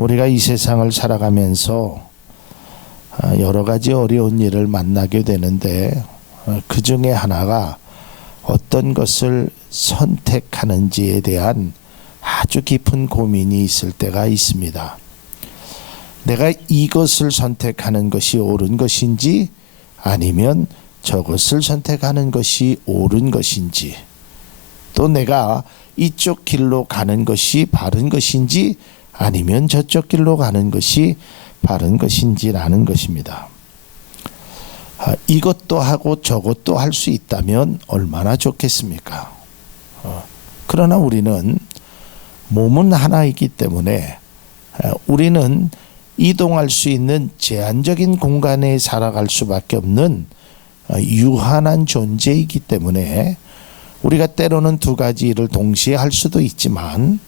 우리가 이 세상을 살아가면서 여러 가지 어려운 일을 만나게 되는데 그 중에 하나가 어떤 것을 선택하는지에 대한 아주 깊은 고민이 있을 때가 있습니다. 내가 이것을 선택하는 것이 옳은 것인지 아니면 저것을 선택하는 것이 옳은 것인지, 또 내가 이쪽 길로 가는 것이 바른 것인지 아니면 저쪽 길로 가는 것이 바른 것인지라는 것입니다. 이것도 하고 저것도 할 수 있다면 얼마나 좋겠습니까? 그러나 우리는 몸은 하나이기 때문에 우리는 이동할 수 있는 제한적인 공간에 살아갈 수밖에 없는 유한한 존재이기 때문에 우리가 때로는 두 가지 일을 동시에 할 수도 있지만,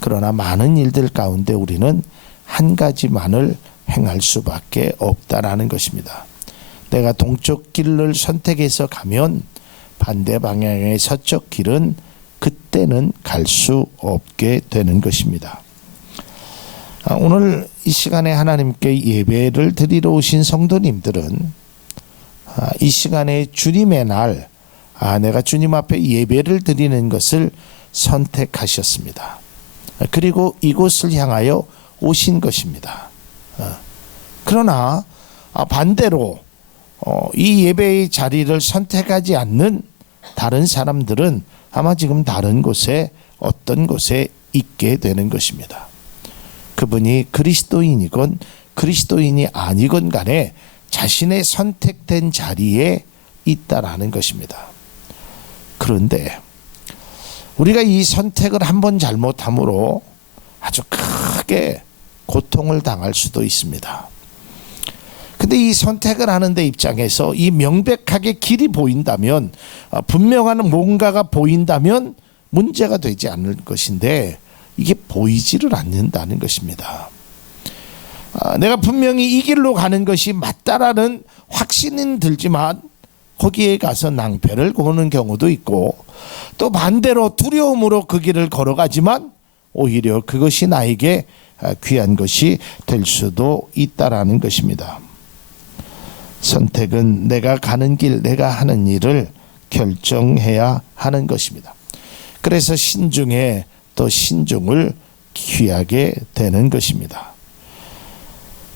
그러나 많은 일들 가운데 우리는 한 가지만을 행할 수밖에 없다라는 것입니다. 내가 동쪽 길을 선택해서 가면 반대 방향의 서쪽 길은 그때는 갈 수 없게 되는 것입니다. 오늘 이 시간에 하나님께 예배를 드리러 오신 성도님들은 이 시간에 주님의 날, 내가 주님 앞에 예배를 드리는 것을 선택하셨습니다. 그리고 이곳을 향하여 오신 것입니다. 그러나 반대로 이 예배의 자리를 선택하지 않는 다른 사람들은 아마 지금 다른 곳에, 어떤 곳에 있게 되는 것입니다. 그분이 그리스도인이건 그리스도인이 아니건 간에 자신의 선택된 자리에 있다라는 것입니다. 그런데 우리가 이 선택을 한번 잘못함으로 아주 크게 고통을 당할 수도 있습니다. 근데 이 선택을 하는 데 입장에서 이 명백하게 길이 보인다면, 분명한 뭔가가 보인다면 문제가 되지 않을 것인데 이게 보이지를 않는다는 것입니다. 내가 분명히 이 길로 가는 것이 맞다라는 확신은 들지만 거기에 가서 낭패를 보는 경우도 있고, 또 반대로 두려움으로 그 길을 걸어가지만 오히려 그것이 나에게 귀한 것이 될 수도 있다라는 것입니다. 선택은 내가 가는 길, 내가 하는 일을 결정해야 하는 것입니다. 그래서 신중에 또 신중을 취하게 되는 것입니다.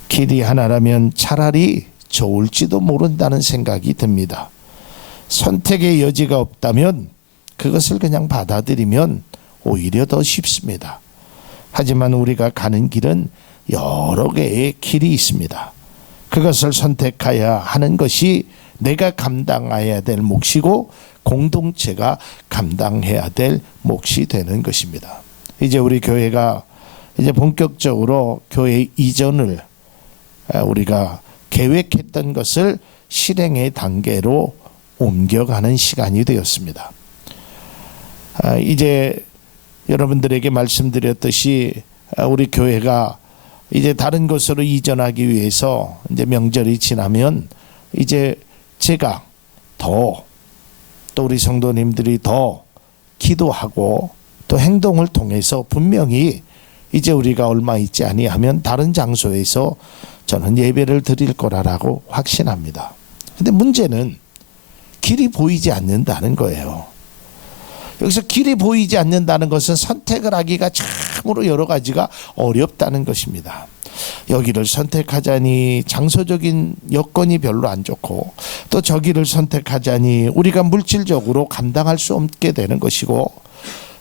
길이 하나라면 차라리 좋을지도 모른다는 생각이 듭니다. 선택의 여지가 없다면 그것을 그냥 받아들이면 오히려 더 쉽습니다. 하지만 우리가 가는 길은 여러 개의 길이 있습니다. 그것을 선택해야 하는 것이 내가 감당해야 될 몫이고 공동체가 감당해야 될 몫이 되는 것입니다. 이제 우리 교회가 이제 본격적으로 교회 이전을 우리가 계획했던 것을 실행의 단계로 옮겨가는 시간이 되었습니다. 이제 여러분들에게 말씀드렸듯이 우리 교회가 이제 다른 곳으로 이전하기 위해서 이제 명절이 지나면 이제 제가 또 우리 성도님들이 더 기도하고 또 행동을 통해서 분명히 이제 우리가 얼마 있지 아니하면 다른 장소에서 저는 예배를 드릴 거라고 확신합니다. 근데 문제는 길이 보이지 않는다는 거예요. 여기서 길이 보이지 않는다는 것은 선택을 하기가 참으로 여러 가지가 어렵다는 것입니다. 여기를 선택하자니 장소적인 여건이 별로 안 좋고, 또 저기를 선택하자니 우리가 물질적으로 감당할 수 없게 되는 것이고,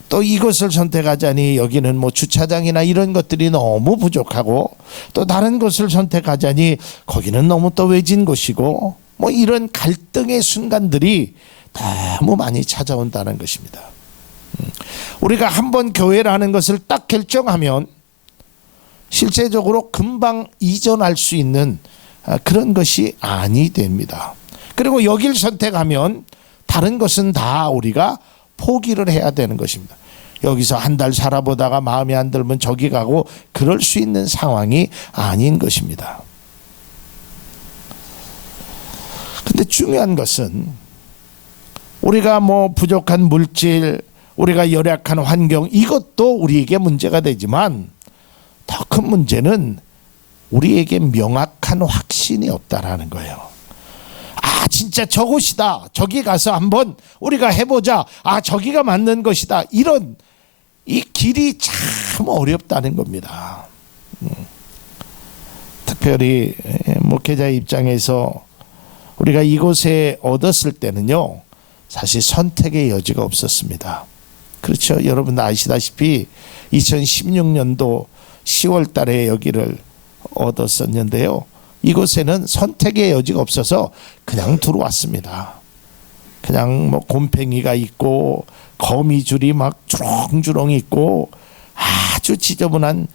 또 이것을 선택하자니 여기는 뭐 주차장이나 이런 것들이 너무 부족하고, 또 다른 곳을 선택하자니 거기는 너무 또 외진 곳이고, 뭐 이런 갈등의 순간들이 너무 많이 찾아온다는 것입니다. 우리가 한번 교회라는 것을 딱 결정하면 실제적으로 금방 이전할 수 있는 그런 것이 아니 됩니다. 그리고 여길 선택하면 다른 것은 다 우리가 포기를 해야 되는 것입니다. 여기서 한 달 살아보다가 마음에 안 들면 저기 가고 그럴 수 있는 상황이 아닌 것입니다. 근데 중요한 것은 우리가 뭐 부족한 물질, 우리가 열악한 환경, 이것도 우리에게 문제가 되지만 더 큰 문제는 우리에게 명확한 확신이 없다라는 거예요. 아, 진짜 저곳이다. 저기 가서 한번 우리가 해보자. 아, 저기가 맞는 것이다. 이런 이 길이 참 어렵다는 겁니다. 특별히 목회자 입장에서 우리가 이곳에 얻었을 때는요, 사실 선택의 여지가 없었습니다. 그렇죠. 여러분 아시다시피 2016년도 10월 달에 여기를 얻었었는데요. 이곳에는 선택의 여지가 없어서 그냥 들어왔습니다. 그냥 뭐 곰팡이가 있고 거미줄이 막 주렁주렁 있고 아주 지저분한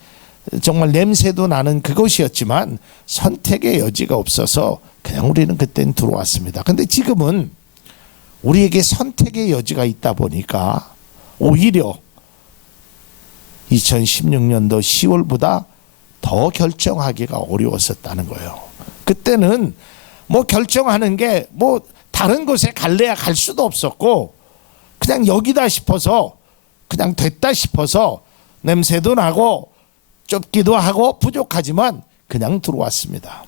정말 냄새도 나는 그곳이었지만 선택의 여지가 없어서 그냥 우리는 그때는 들어왔습니다. 근데 지금은 우리에게 선택의 여지가 있다 보니까 오히려 2016년도 10월보다 더 결정하기가 어려웠었다는 거예요. 그때는 뭐 결정하는 게 뭐 다른 곳에 갈래야 갈 수도 없었고 그냥 여기다 싶어서 그냥 됐다 싶어서 냄새도 나고 좁기도 하고 부족하지만 그냥 들어왔습니다.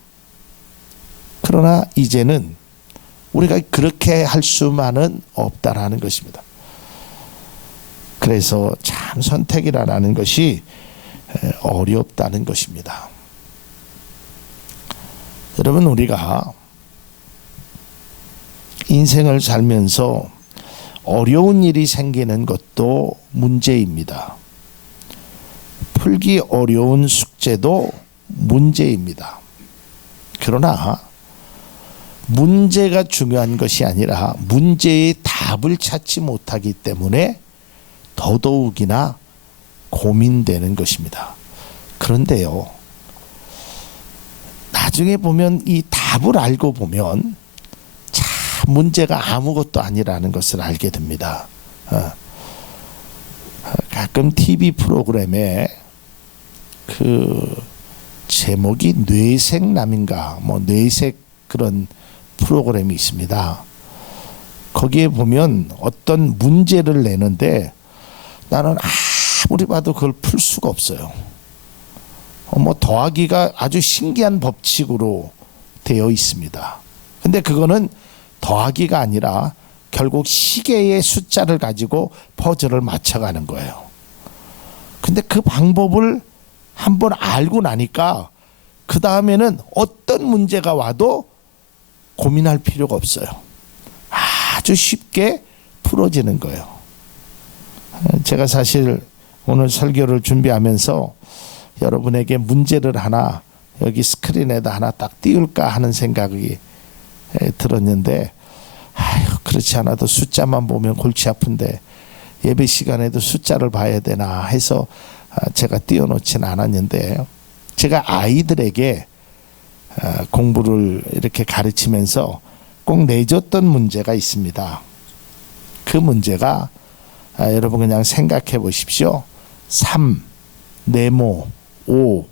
그러나 이제는 우리가 그렇게 할 수만은 없다라는 것입니다. 그래서 참 선택이라는 것이 어렵다는 것입니다. 여러분, 우리가 인생을 살면서 어려운 일이 생기는 것도 문제입니다. 풀기 어려운 숙제도 문제입니다. 그러나 문제가 중요한 것이 아니라 문제의 답을 찾지 못하기 때문에 더더욱이나 고민되는 것입니다. 그런데요, 나중에 보면 이 답을 알고 보면 참 문제가 아무것도 아니라는 것을 알게 됩니다. 가끔 TV 프로그램에 그 제목이 뇌색남인가 뭐 뇌색 그런 프로그램이 있습니다. 거기에 보면 어떤 문제를 내는데 나는 아무리 봐도 그걸 풀 수가 없어요. 뭐 더하기가 아주 신기한 법칙으로 되어 있습니다. 근데 그거는 더하기가 아니라 결국 시계의 숫자를 가지고 퍼즐을 맞춰가는 거예요. 근데 그 방법을 한번 알고 나니까 그 다음에는 어떤 문제가 와도 고민할 필요가 없어요. 아주 쉽게 풀어지는 거예요. 제가 사실 오늘 설교를 준비하면서 여러분에게 문제를 하나 여기 스크린에다 하나 딱 띄울까 하는 생각이 들었는데, 아유, 그렇지 않아도 숫자만 보면 골치 아픈데 예배 시간에도 숫자를 봐야 되나 해서 제가 띄워놓지는 않았는데, 제가 아이들에게 공부를 이렇게 가르치면서 꼭 내줬던 문제가 있습니다. 그 문제가 여러분 그냥 생각해 보십시오. 3 네모 5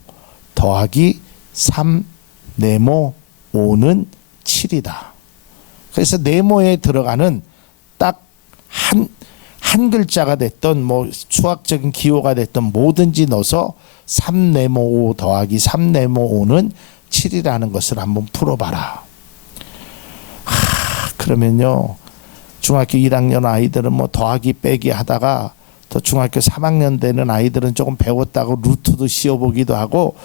더하기 3 네모 5는 7이다. 그래서 네모에 들어가는 딱 한 글자가 됐던 뭐 수학적인 기호가 됐던 뭐든지 넣어서 3 네모 5 더하기 3 네모 5는 7이라는 것을 한번 풀어봐라. 그러면요, 중학교 1학년 아이들은 뭐 더하기 빼기 하다가 또 중학교 3학년 되는 아이들은 조금 배웠다고 루트도 씌워보기도 하고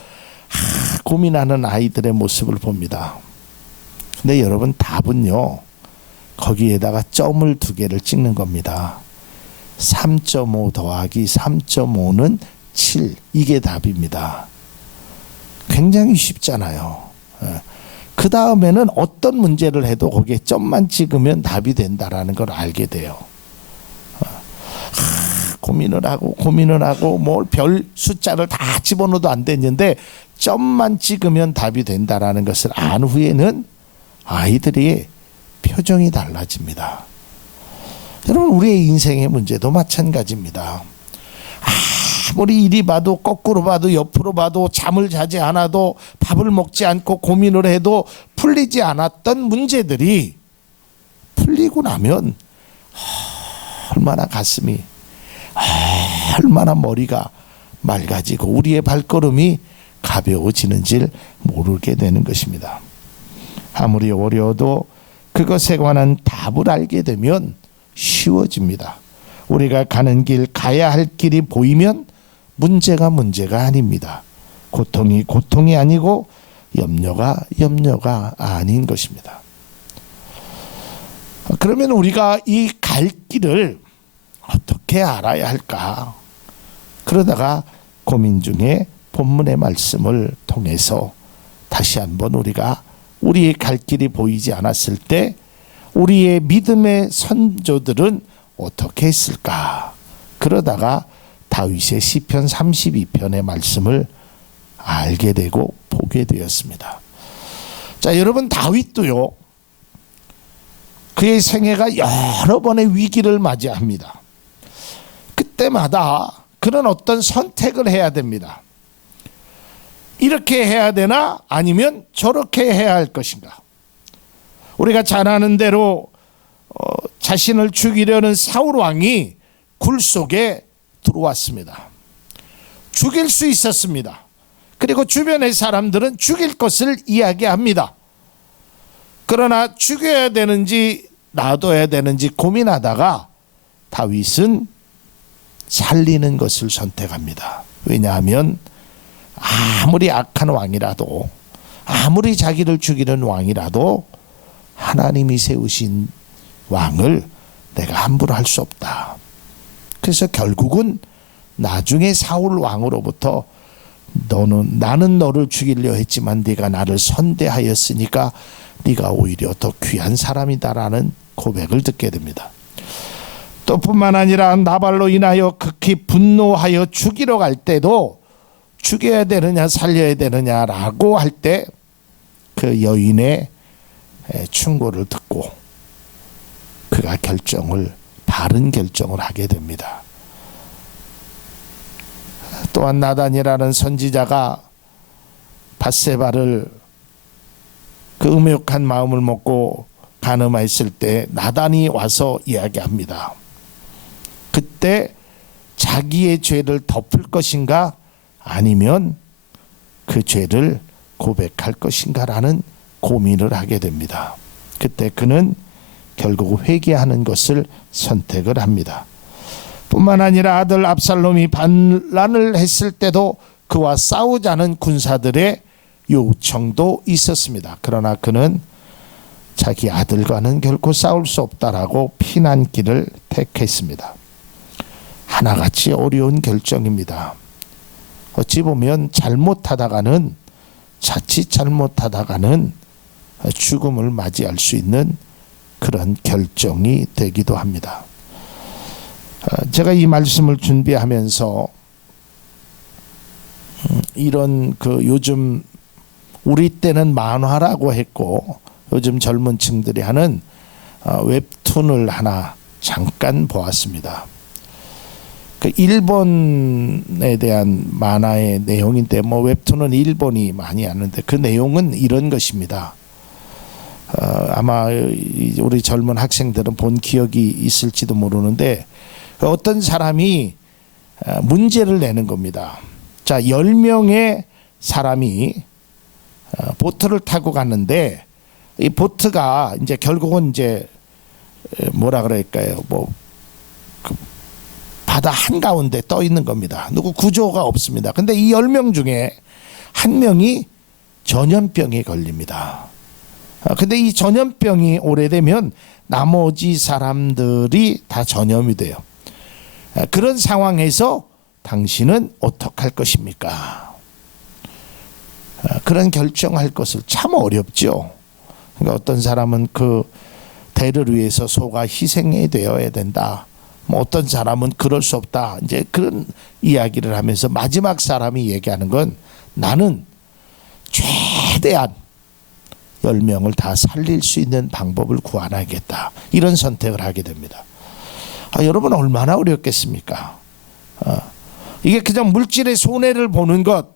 고민하는 아이들의 모습을 봅니다. 근데 여러분, 답은요, 거기에다가 점을 2개를 찍는 겁니다. 3.5 더하기 3.5는 7. 이게 답입니다. 굉장히 쉽잖아요. 그 다음에는 어떤 문제를 해도 거기에 점만 찍으면 답이 된다라는 걸 알게 돼요. 고민을 하고 뭘 별 숫자를 다 집어넣어도 안 됐는데 점만 찍으면 답이 된다라는 것을 안 후에는 아이들이 표정이 달라집니다. 여러분, 우리의 인생의 문제도 마찬가지입니다. 아무리 이리 봐도 거꾸로 봐도 옆으로 봐도 잠을 자지 않아도 밥을 먹지 않고 고민을 해도 풀리지 않았던 문제들이 풀리고 나면 얼마나 가슴이, 얼마나 머리가 맑아지고 우리의 발걸음이 가벼워지는 줄 모르게 되는 것입니다. 아무리 어려워도 그것에 관한 답을 알게 되면 쉬워집니다. 우리가 가는 길, 가야 할 길이 보이면 문제가 아닙니다. 고통이 아니고 염려가 아닌 것입니다. 그러면 우리가 이 갈 길을 어떻게 알아야 할까? 그러다가 고민 중에 본문의 말씀을 통해서 다시 한번 우리가 우리의 갈 길이 보이지 않았을 때 우리의 믿음의 선조들은 어떻게 했을까? 그러다가 다윗의 시편 32편의 말씀을 알게 되고 보게 되었습니다. 자, 여러분, 다윗도요, 그의 생애가 여러 번의 위기를 맞이합니다. 그때마다 그는 어떤 선택을 해야 됩니다. 이렇게 해야 되나 아니면 저렇게 해야 할 것인가. 우리가 잘 아는 대로 자신을 죽이려는 사울 왕이 굴 속에 들어왔습니다. 죽일 수 있었습니다. 그리고 주변의 사람들은 죽일 것을 이야기합니다. 그러나 죽여야 되는지 놔둬야 되는지 고민하다가 다윗은 살리는 것을 선택합니다. 왜냐하면 아무리 악한 왕이라도, 아무리 자기를 죽이는 왕이라도 하나님이 세우신 왕을 내가 함부로 할 수 없다. 그래서 결국은 나중에 사울 왕으로부터 나는 너를 죽이려 했지만 네가 나를 선대하였으니까 네가 오히려 더 귀한 사람이다라는 고백을 듣게 됩니다. 또 뿐만 아니라 나발로 인하여 극히 분노하여 죽이러 갈 때도 죽여야 되느냐 살려야 되느냐라고 할 때 그 여인의 충고를 듣고 그가 바른 결정을 하게 됩니다. 또한 나단이라는 선지자가 밧세바를 그 음욕한 마음을 먹고 간음했을 때 나단이 와서 이야기합니다. 그때 자기의 죄를 덮을 것인가 아니면 그 죄를 고백할 것인가라는 고민을 하게 됩니다. 그때 그는 결국 회개하는 것을 선택을 합니다. 뿐만 아니라 아들 압살롬이 반란을 했을 때도 그와 싸우자는 군사들의 요청도 있었습니다. 그러나 그는 자기 아들과는 결코 싸울 수 없다라고 피난길을 택했습니다. 하나같이 어려운 결정입니다. 어찌 보면 자칫 잘못하다가는 죽음을 맞이할 수 있는 그런 결정이 되기도 합니다. 제가 이 말씀을 준비하면서 이런 요즘 우리 때는 만화라고 했고 요즘 젊은 층들이 하는 웹툰을 하나 잠깐 보았습니다. 그 일본에 대한 만화의 내용인데 웹툰은 일본이 많이 하는데 그 내용은 이런 것입니다. 아마 우리 젊은 학생들은 본 기억이 있을지도 모르는데 어떤 사람이 문제를 내는 겁니다. 자, 10명의 사람이 보트를 타고 갔는데 이 보트가 이제 결국은 이제 뭐라 그럴까요? 바다 한가운데 떠 있는 겁니다. 누구 구조가 없습니다. 근데 이 10명 중에 한 명이 전염병에 걸립니다. 근데 이 전염병이 오래되면 나머지 사람들이 다 전염이 돼요. 그런 상황에서 당신은 어떡할 것입니까? 그런 결정할 것을 참 어렵죠. 그러니까 어떤 사람은 그 대를 위해서 소가 희생이 되어야 된다. 어떤 사람은 그럴 수 없다. 이제 그런 이야기를 하면서 마지막 사람이 얘기하는 건 나는 최대한 10명을 다 살릴 수 있는 방법을 구하나겠다. 이런 선택을 하게 됩니다. 여러분 얼마나 어렵겠습니까? 이게 그냥 물질의 손해를 보는 것,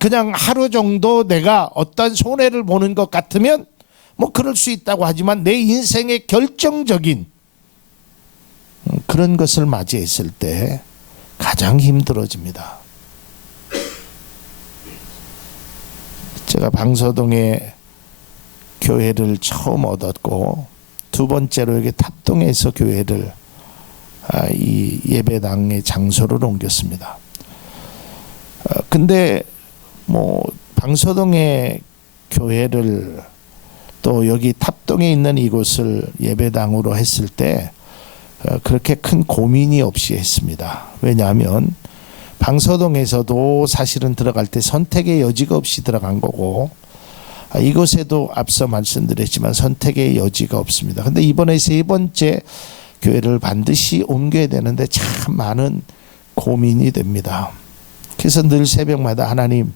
그냥 하루 정도 내가 어떤 손해를 보는 것 같으면 그럴 수 있다고 하지만 내 인생의 결정적인 그런 것을 맞이했을 때 가장 힘들어집니다. 제가 방서동에 교회를 처음 얻었고 두 번째로 여기 탑동에서 교회를 이 예배당의 장소를 옮겼습니다. 근데 뭐 방서동의 교회를 또 여기 탑동에 있는 이곳을 예배당으로 했을 때 그렇게 큰 고민이 없이 했습니다. 왜냐하면 방서동에서도 사실은 들어갈 때 선택의 여지가 없이 들어간 거고 이곳에도 앞서 말씀드렸지만 선택의 여지가 없습니다. 근데 이번에 세 번째 교회를 반드시 옮겨야 되는데 참 많은 고민이 됩니다. 그래서 늘 새벽마다 하나님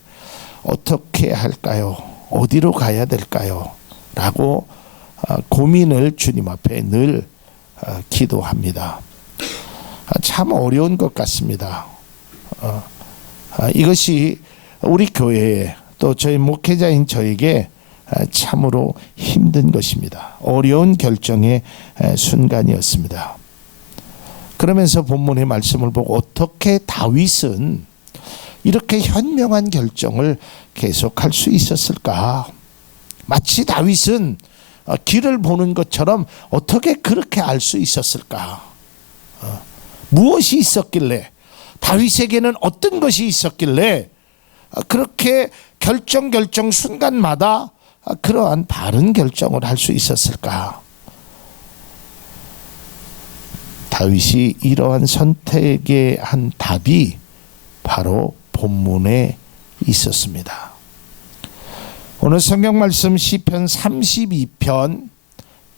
어떻게 할까요? 어디로 가야 될까요? 라고 고민을 주님 앞에 늘 기도합니다. 참 어려운 것 같습니다. 이것이 우리 교회에 또 저희 목회자인 저에게 참으로 힘든 것입니다. 어려운 결정의 순간이었습니다. 그러면서 본문의 말씀을 보고 어떻게 다윗은 이렇게 현명한 결정을 계속할 수 있었을까? 마치 다윗은 길을 보는 것처럼 어떻게 그렇게 알 수 있었을까? 무엇이 있었길래 다윗에게는 어떤 것이 있었길래 그렇게 결정 순간마다 그러한 바른 결정을 할 수 있었을까? 다윗이 이러한 선택의 한 답이 바로 본문에 있었습니다. 오늘 성경 말씀 시편 32편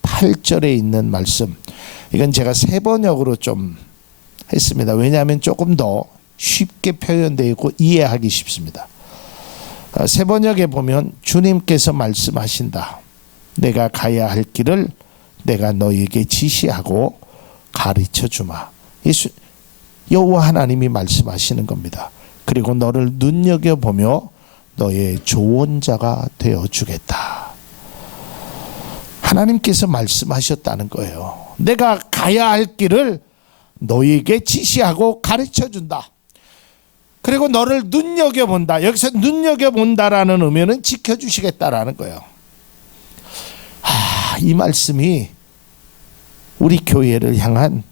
8절에 있는 말씀, 이건 제가 세 번역으로 좀 했습니다. 왜냐하면 조금 더 쉽게 표현되어 있고 이해하기 쉽습니다. 세 번역에 보면 주님께서 말씀하신다. 내가 가야 할 길을 내가 너에게 지시하고 가르쳐 주마. 여호와 하나님이 말씀하시는 겁니다. 그리고 너를 눈여겨보며 너의 조언자가 되어주겠다. 하나님께서 말씀하셨다는 거예요. 내가 가야 할 길을 너에게 지시하고 가르쳐준다. 그리고 너를 눈여겨본다. 여기서 눈여겨본다라는 의미는 지켜주시겠다라는 거예요. 이 말씀이 우리 교회를 향한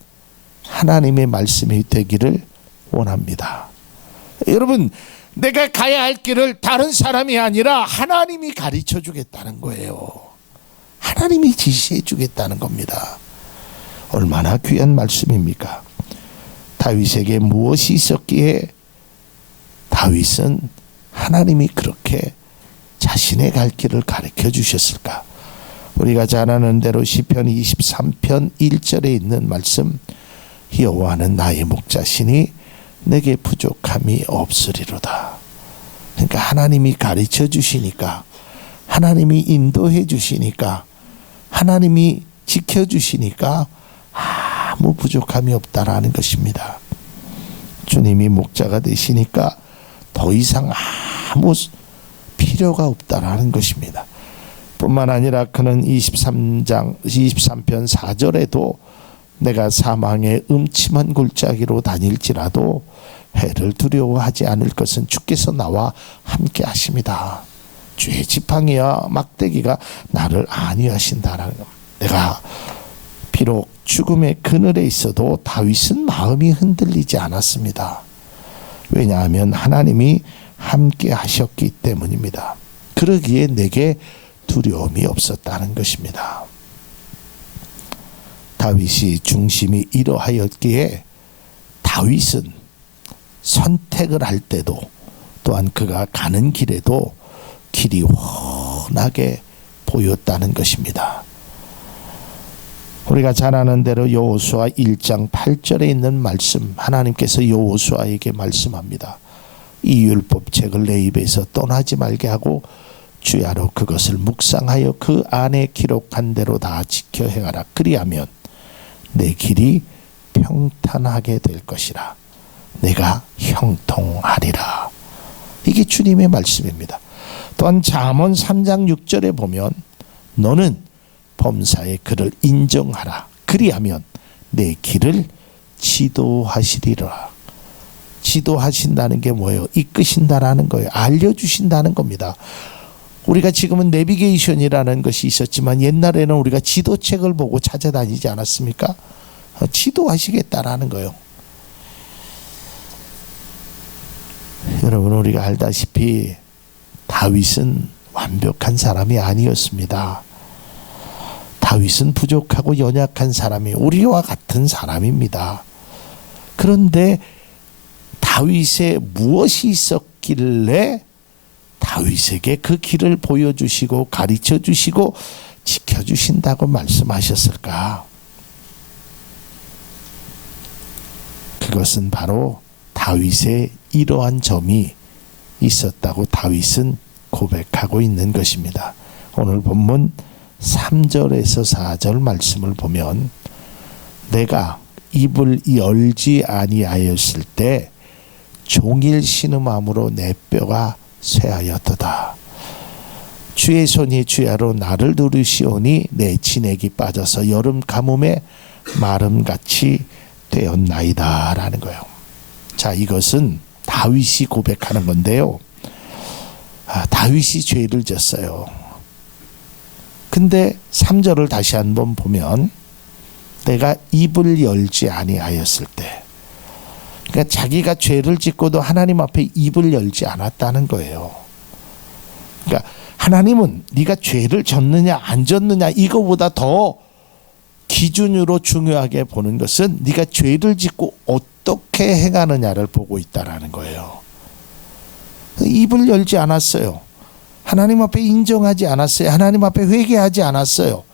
하나님의 말씀이 되기를 원합니다. 여러분, 내가 가야 할 길을 다른 사람이 아니라 하나님이 가르쳐 주겠다는 거예요. 하나님이 지시해 주겠다는 겁니다. 얼마나 귀한 말씀입니까? 다윗에게 무엇이 있었기에 다윗은 하나님이 그렇게 자신의 갈 길을 가르쳐 주셨을까? 우리가 잘 아는 대로 시편 23편 1절에 있는 말씀, 여호와는 나의 목자시니 내게 부족함이 없으리로다. 그러니까 하나님이 가르쳐 주시니까, 하나님이 인도해 주시니까, 하나님이 지켜 주시니까 아무 부족함이 없다라는 것입니다. 주님이 목자가 되시니까 더 이상 아무 필요가 없다라는 것입니다. 뿐만 아니라 그는 23편 4절에도 내가 사망의 음침한 골짜기로 다닐지라도 해를 두려워하지 않을 것은 주께서 나와 함께 하십니다. 주의 지팡이와 막대기가 나를 안위하신다라는 것. 내가 비록 죽음의 그늘에 있어도 다윗은 마음이 흔들리지 않았습니다. 왜냐하면 하나님이 함께 하셨기 때문입니다. 그러기에 내게 두려움이 없었다는 것입니다. 다윗이 중심이 이러하였기에 다윗은 선택을 할 때도 또한 그가 가는 길에도 길이 훤하게 보였다는 것입니다. 우리가 잘 아는 대로 여호수아 1장 8절에 있는 말씀, 하나님께서 여호수아에게 말씀합니다. 이 율법책을 내 입에서 떠나지 말게 하고 주야로 그것을 묵상하여 그 안에 기록한 대로 다 지켜 행하라. 그리하면 내 길이 평탄하게 될 것이라. 내가 형통하리라. 이게 주님의 말씀입니다. 또한 잠언 3장 6절에 보면 너는 범사의 그를 인정하라. 그리하면 내 길을 지도하시리라. 지도하신다는 게 뭐예요? 이끄신다라는 거예요. 알려주신다는 겁니다. 우리가 지금은 내비게이션이라는 것이 있었지만 옛날에는 우리가 지도책을 보고 찾아다니지 않았습니까? 지도하시겠다라는 거예요. 여러분, 우리가 알다시피 다윗은 완벽한 사람이 아니었습니다. 다윗은 부족하고 연약한 사람이 우리와 같은 사람입니다. 그런데 다윗에 무엇이 있었길래 다윗에게 그 길을 보여주시고 가르쳐 주시고 지켜주신다고 말씀하셨을까? 그것은 바로 다윗의 이러한 점이 있었다고 다윗은 고백하고 있는 것입니다. 오늘 본문 3절에서 4절 말씀을 보면 내가 입을 열지 아니하였을 때 종일 신음함으로 내 뼈가 쇠하였도다. 주의 손이 주야로 나를 누르시오니 내 진액이 빠져서 여름 가뭄에 마름같이 되었나이다 라는 거예요. 자, 이것은 다윗이 고백하는 건데요. 다윗이 죄를 졌어요. 근데 3절을 다시 한번 보면 내가 입을 열지 아니하였을 때, 그러니까 자기가 죄를 짓고도 하나님 앞에 입을 열지 않았다는 거예요. 그러니까 하나님은 네가 죄를 졌느냐 안 졌느냐 이거보다 더 기준으로 중요하게 보는 것은 네가 죄를 짓고 어떻게 행하느냐를 보고 있다라는 거예요. 입을 열지 않았어요. 하나님 앞에 인정하지 않았어요. 하나님 앞에 회개하지 않았어요.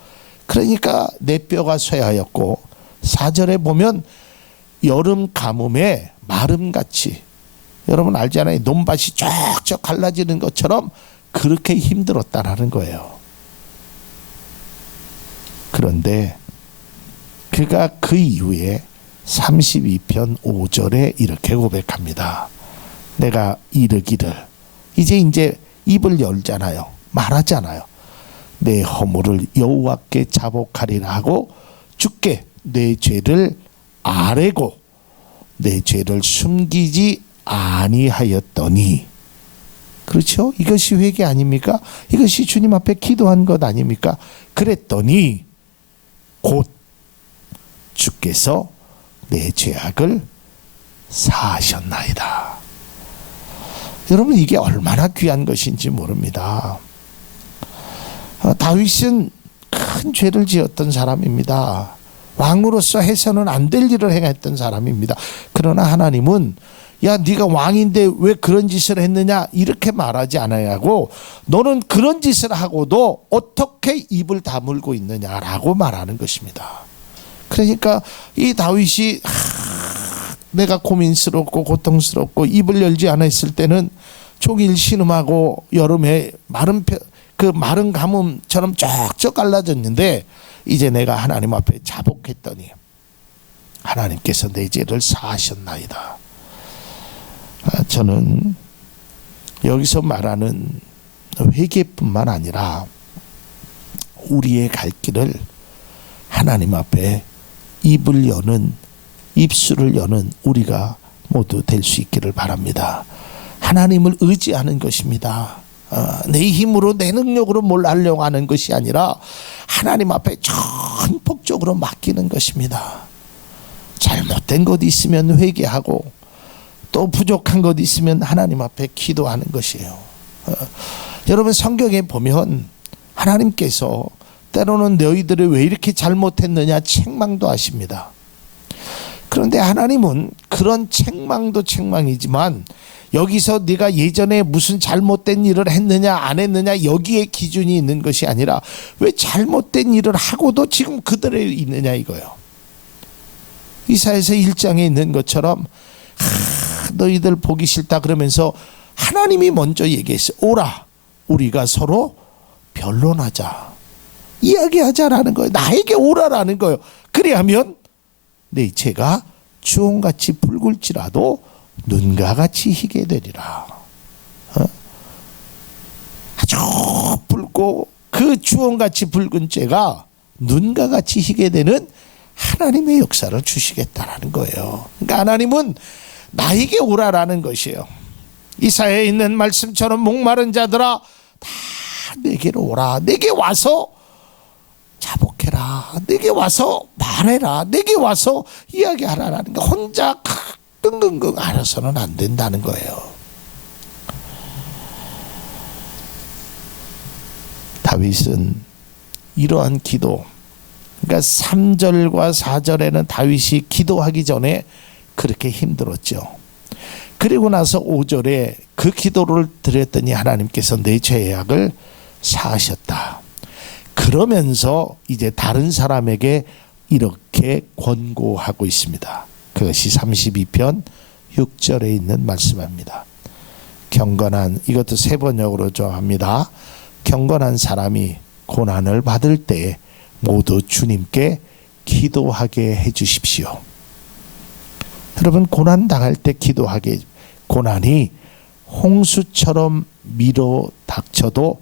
그러니까 내 뼈가 쇠하였고 4절에 보면 여름 가뭄에 마름같이, 여러분 알잖아요. 논밭이 쫙쫙 갈라지는 것처럼 그렇게 힘들었다라는 거예요. 그런데 그가 그 이후에 32편 5절에 이렇게 고백합니다. 내가 이르기를, 이제 입을 열잖아요. 말하잖아요. 내 허물을 여호와께 자복하리라 하고 주께 내 죄를 아뢰고 내 죄를 숨기지 아니하였더니, 그렇죠? 이것이 회개 아닙니까? 이것이 주님 앞에 기도한 것 아닙니까? 그랬더니 곧 주께서 내 죄악을 사하셨나이다. 여러분, 이게 얼마나 귀한 것인지 모릅니다. 다윗은 큰 죄를 지었던 사람입니다. 왕으로서 해서는 안 될 일을 행했던 사람입니다. 그러나 하나님은 야, 네가 왕인데 왜 그런 짓을 했느냐 이렇게 말하지 않아야 하고, 너는 그런 짓을 하고도 어떻게 입을 다물고 있느냐라고 말하는 것입니다. 그러니까 이 다윗이 내가 고민스럽고 고통스럽고 입을 열지 않았을 때는 종일 신음하고 여름에 마른 가뭄처럼 쫙쫙 갈라졌는데, 이제 내가 하나님 앞에 자복했더니 하나님께서 내 죄를 사하셨나이다. 저는 여기서 말하는 회개뿐만 아니라 우리의 갈 길을 하나님 앞에 입을 여는, 입술을 여는 우리가 모두 될 수 있기를 바랍니다. 하나님을 의지하는 것입니다. 내 힘으로 내 능력으로 뭘 하려고 하는 것이 아니라 하나님 앞에 전폭적으로 맡기는 것입니다. 잘못된 것 있으면 회개하고 또 부족한 것 있으면 하나님 앞에 기도하는 것이에요. 여러분, 성경에 보면 하나님께서 때로는 너희들이 왜 이렇게 잘못했느냐 책망도 하십니다. 그런데 하나님은 그런 책망도 책망이지만 여기서 네가 예전에 무슨 잘못된 일을 했느냐 안 했느냐 여기에 기준이 있는 것이 아니라 왜 잘못된 일을 하고도 지금 그대로 있느냐 이거예요. 이사야서 1장에 있는 것처럼 너희들 보기 싫다 그러면서 하나님이 먼저 얘기했어요. 오라, 우리가 서로 변론하자, 이야기하자라는 거예요. 나에게 오라라는 거예요. 그래야면 내 죄가 주홍같이 붉을지라도 눈과 같이 희게 되리라. 아주 붉고 그 주홍같이 붉은 죄가 눈과 같이 희게 되는 하나님의 역사를 주시겠다라는 거예요. 그러니까 하나님은 나에게 오라라는 것이에요. 이사야에 있는 말씀처럼 목마른 자들아 다 내게로 오라. 내게 와서 자복해라. 내게 와서 말해라. 내게 와서 이야기하라라는 거. 혼자 끙끙끙 앓아서는 안 된다는 거예요. 다윗은 이러한 기도, 그러니까 3절과 4절에는 다윗이 기도하기 전에 그렇게 힘들었죠. 그리고 나서 5절에 그 기도를 드렸더니 하나님께서 내 죄악을 사하셨다. 그러면서 이제 다른 사람에게 이렇게 권고하고 있습니다. 그것이 32편 6절에 있는 말씀입니다. 경건한, 이것도 세 번역으로 좀 합니다. 경건한 사람이 고난을 받을 때 모두 주님께 기도하게 해주십시오. 여러분, 고난 당할 때 기도하게, 고난이 홍수처럼 밀어 닥쳐도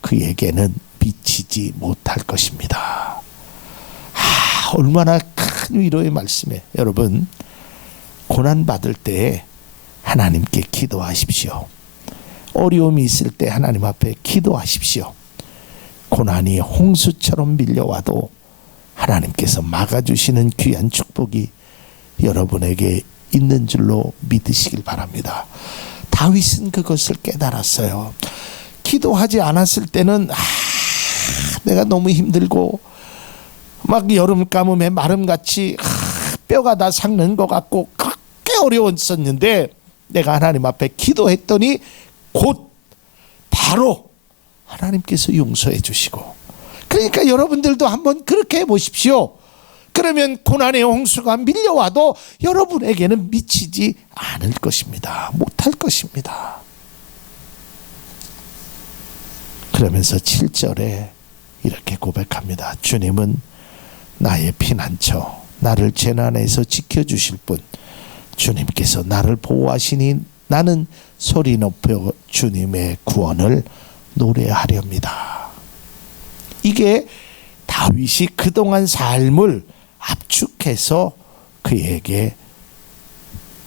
그에게는 미치지 못할 것입니다. 얼마나 큰 위로의 말씀이에요. 여러분, 고난 받을 때 하나님께 기도하십시오. 어려움이 있을 때 하나님 앞에 기도하십시오. 고난이 홍수처럼 밀려와도 하나님께서 막아주시는 귀한 축복이 여러분에게 있는 줄로 믿으시길 바랍니다. 다윗은 그것을 깨달았어요. 기도하지 않았을 때는 내가 너무 힘들고 막 여름 가뭄에 마름같이 뼈가 다 삭는 것 같고 그렇게 어려웠었는데, 내가 하나님 앞에 기도했더니 곧 바로 하나님께서 용서해 주시고. 그러니까 여러분들도 한번 그렇게 해보십시오. 그러면 고난의 홍수가 밀려와도 여러분에게는 미치지 않을 것입니다. 못할 것입니다. 그러면서 7절에 이렇게 고백합니다. 주님은 나의 피난처, 나를 재난에서 지켜주실 분, 주님께서 나를 보호하시니 나는 소리 높여 주님의 구원을 노래하렵니다. 이게 다윗이 그동안 삶을 압축해서 그에게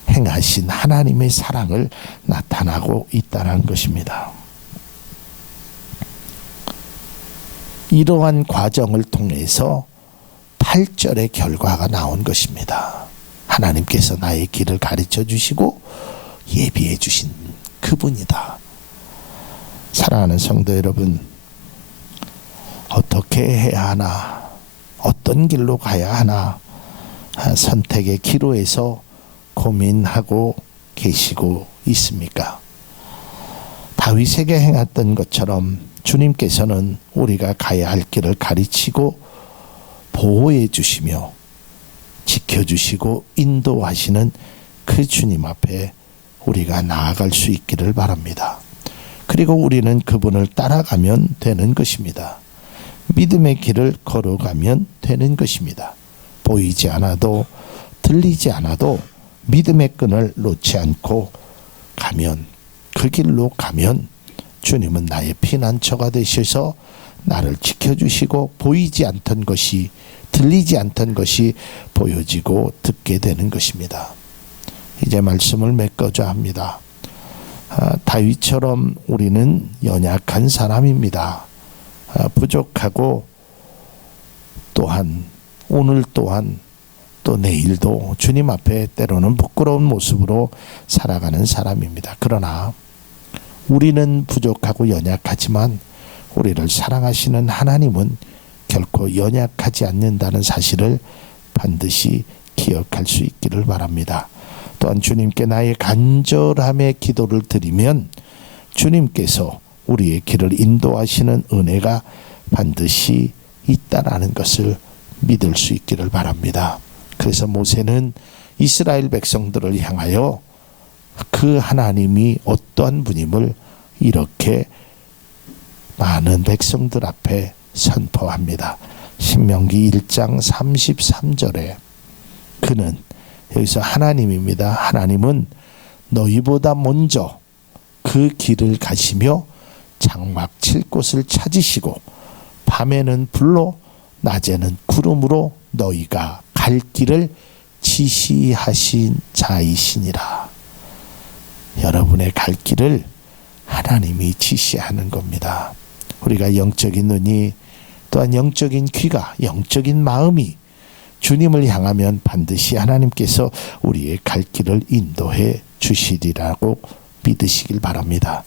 행하신 하나님의 사랑을 나타나고 있다는 것입니다. 이러한 과정을 통해서 8절의 결과가 나온 것입니다. 하나님께서 나의 길을 가르쳐 주시고 예비해 주신 그분이다. 사랑하는 성도 여러분, 어떻게 해야 하나, 어떤 길로 가야 하나, 선택의 기로에서 고민하고 계시고 있습니까? 다윗에게 행했던 것처럼 주님께서는 우리가 가야 할 길을 가르치고 보호해 주시며 지켜주시고 인도하시는 그 주님 앞에 우리가 나아갈 수 있기를 바랍니다. 그리고 우리는 그분을 따라가면 되는 것입니다. 믿음의 길을 걸어가면 되는 것입니다. 보이지 않아도 들리지 않아도 믿음의 끈을 놓지 않고 가면, 그 길로 가면 주님은 나의 피난처가 되셔서 나를 지켜주시고 보이지 않던 것이, 들리지 않던 것이 보여지고 듣게 되는 것입니다. 이제 말씀을 맺고자 합니다. 다윗처럼 우리는 연약한 사람입니다. 부족하고 또한 오늘 또한 또 내일도 주님 앞에 때로는 부끄러운 모습으로 살아가는 사람입니다. 그러나 우리는 부족하고 연약하지만 우리를 사랑하시는 하나님은 결코 연약하지 않는다는 사실을 반드시 기억할 수 있기를 바랍니다. 또한 주님께 나의 간절함의 기도를 드리면 주님께서 우리의 길을 인도하시는 은혜가 반드시 있다라는 것을 믿을 수 있기를 바랍니다. 그래서 모세는 이스라엘 백성들을 향하여 그 하나님이 어떠한 분임을 이렇게 많은 백성들 앞에 선포합니다. 신명기 1장 33절에 그는, 여기서 하나님입니다. 하나님은 너희보다 먼저 그 길을 가시며 장막 칠 곳을 찾으시고 밤에는 불로 낮에는 구름으로 너희가 갈 길을 지시하신 자이시니라. 여러분의 갈 길을 하나님이 지시하는 겁니다. 우리가 영적인 눈이 또한 영적인 귀가 영적인 마음이 주님을 향하면 반드시 하나님께서 우리의 갈 길을 인도해 주시리라고 믿으시길 바랍니다.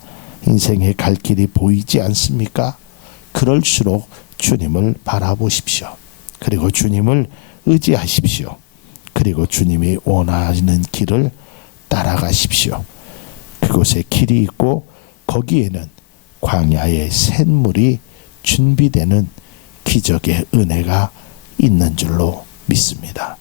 인생의 갈 길이 보이지 않습니까? 그럴수록 주님을 바라보십시오. 그리고 주님을 의지하십시오. 그리고 주님이 원하는 길을 따라가십시오. 그곳에 길이 있고 거기에는 광야의 샘물이 준비되는 기적의 은혜가 있는 줄로 믿습니다.